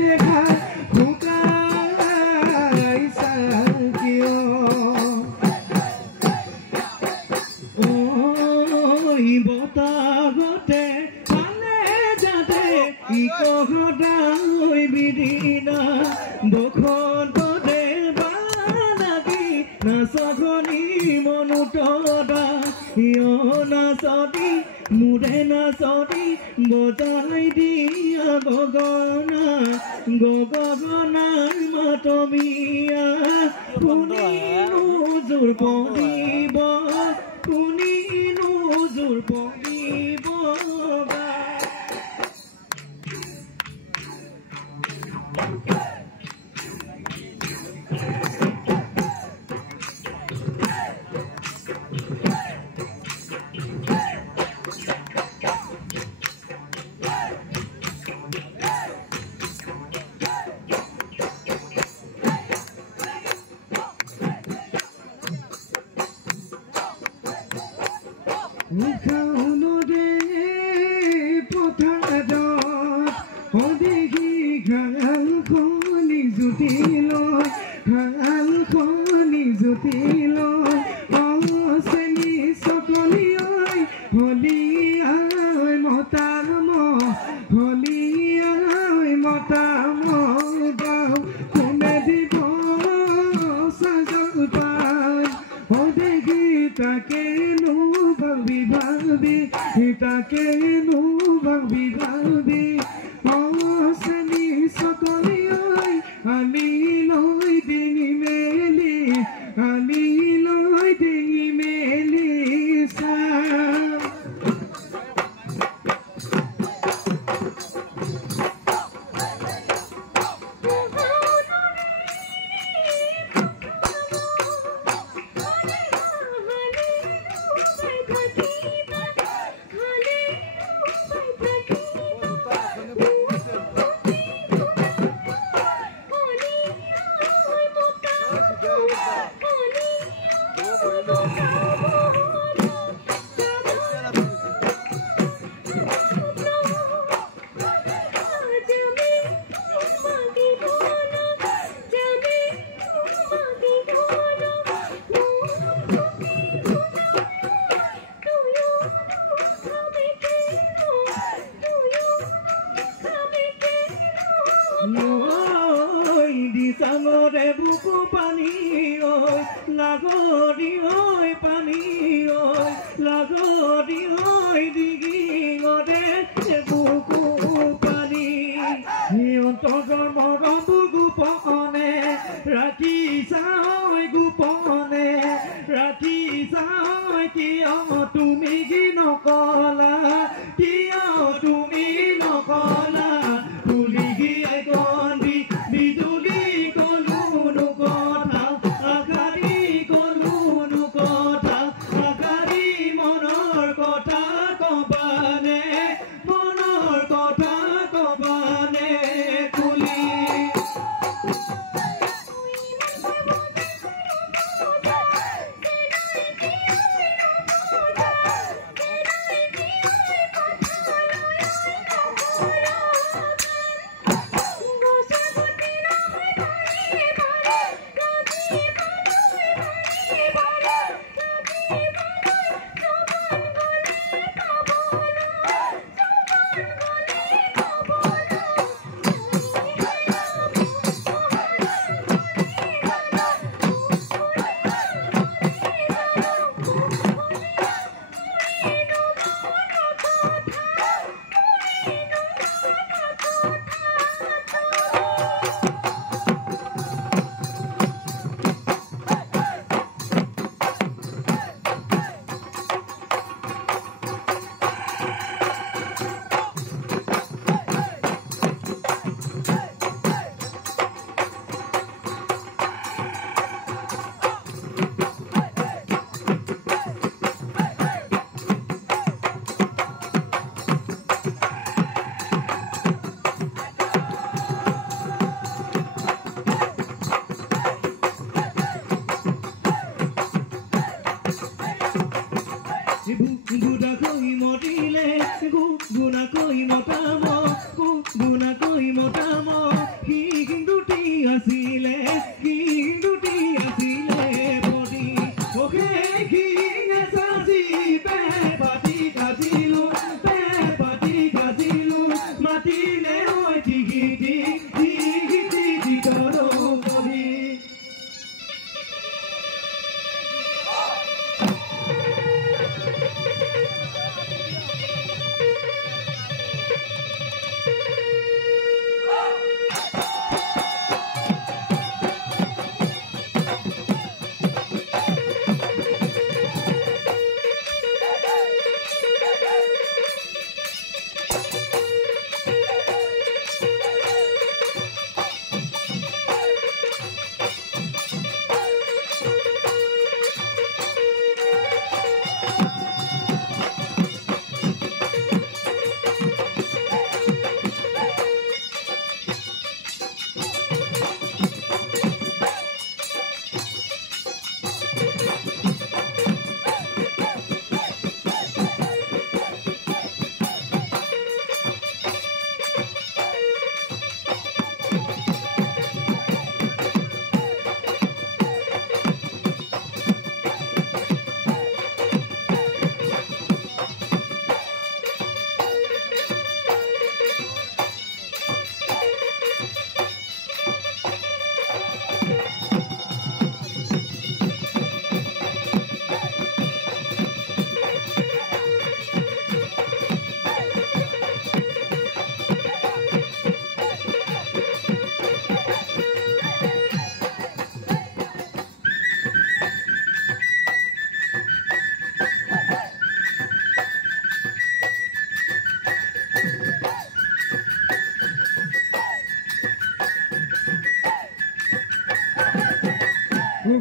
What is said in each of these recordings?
দেখা শুকাইছা কিয় বতাহতে পালে যাতে ইকহদাই বিদিনা বসন্ততে বানাকি নাচনি মনুতদা ইয় নাচতি মুৰে নাচতি বজাই দিয়া গগনাৰ মাতমিয়া শুনিনো জোৰ পৰিব শুনিনো জোৰ পৰিব খাওনদে পথাৰত সদেহি ঘালখনি জুতি লয় ঘালখনি জুতি লয় চেনি চকলি ঐ হলিয়াই মতাম হলিয়াই মতাম গাও কোনে দিব সাজল পাই সদেহি তাকেনো ভাবি ভাবি তাকেনো ভাবি ভাবি চেনি চকলি ঐ আনি লৈ ডিঙি মেলি আনি লৈ ডিঙি মেলি চা সাগরে বুকু পানি ওই লাগরি ওই পানি ওই লাগরি ওই দিগি গরে বুকু পানি অন্তর মরম গোপনে রাখি চাই গোপনে রাখি চাই কিয় তুমি কি নকলা কিয় তুমি নকলা তুলি গিয়ে গন্দি বিজুলি কলুনো কথা আকারি কলুনো কথা আকারি মনৰ কথা কবানে মনৰ কথা কবানে তুলি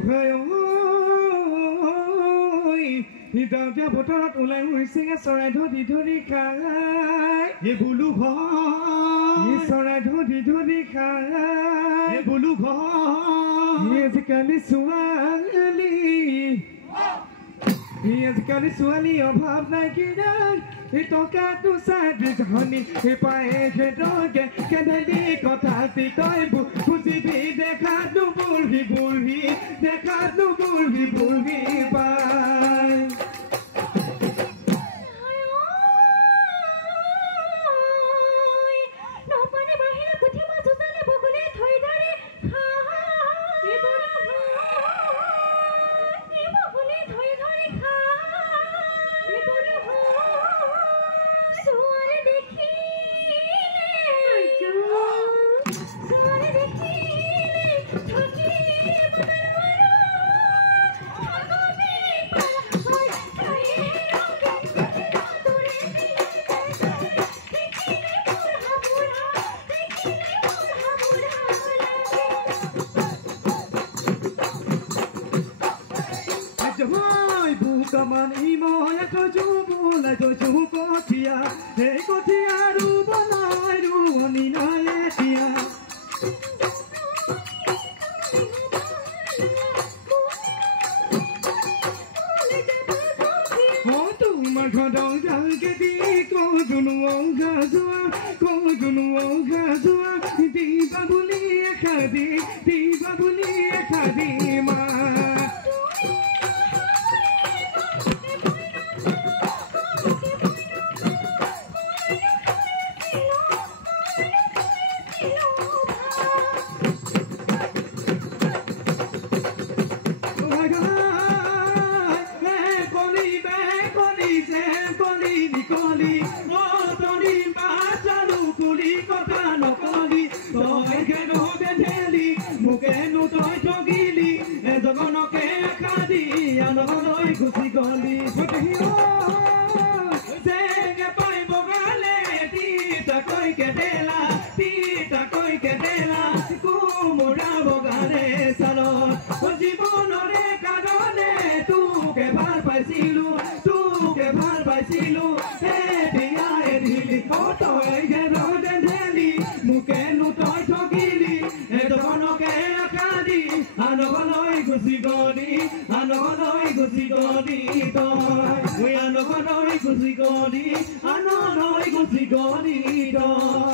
ভাই এতিয়া বতৰত ওলাই গৈছে চৰাই ধৰি ধৰি খাই এই বোলো ঘৰ চৰাই ধৰি ধৰি খাই এই বোলো ঘৰ আজিকালি ছোৱালী অভাৱ নাই কিনা এই টকাটো চাই ধনী পায়ে খেদকে কেনেদি কথা তই বুজিবি দেখাতো বুঢ়ী বুঢ়ী দেখাতো বুঢ়ী বুঢ়ী পাই Kaman imo ya tojubu la tojubu kotia hey kotia ru banai ru oni na etia ho tu ma khodong jang ke di ko junu onga jua di babuli khadi ma Gusi goli, putihio, senge pai bogale, tita koi ke dela, kumura bogale salon, ojibonore kadone, tu ke bhal paisilu, dia edili, koto ege roden deli, muke nu toy thogili, edono ke akadi, anogonoi gusi goli, anogonoi gusi goli toy, we anogonoi gusi goli, anogonoi gusi goli toy.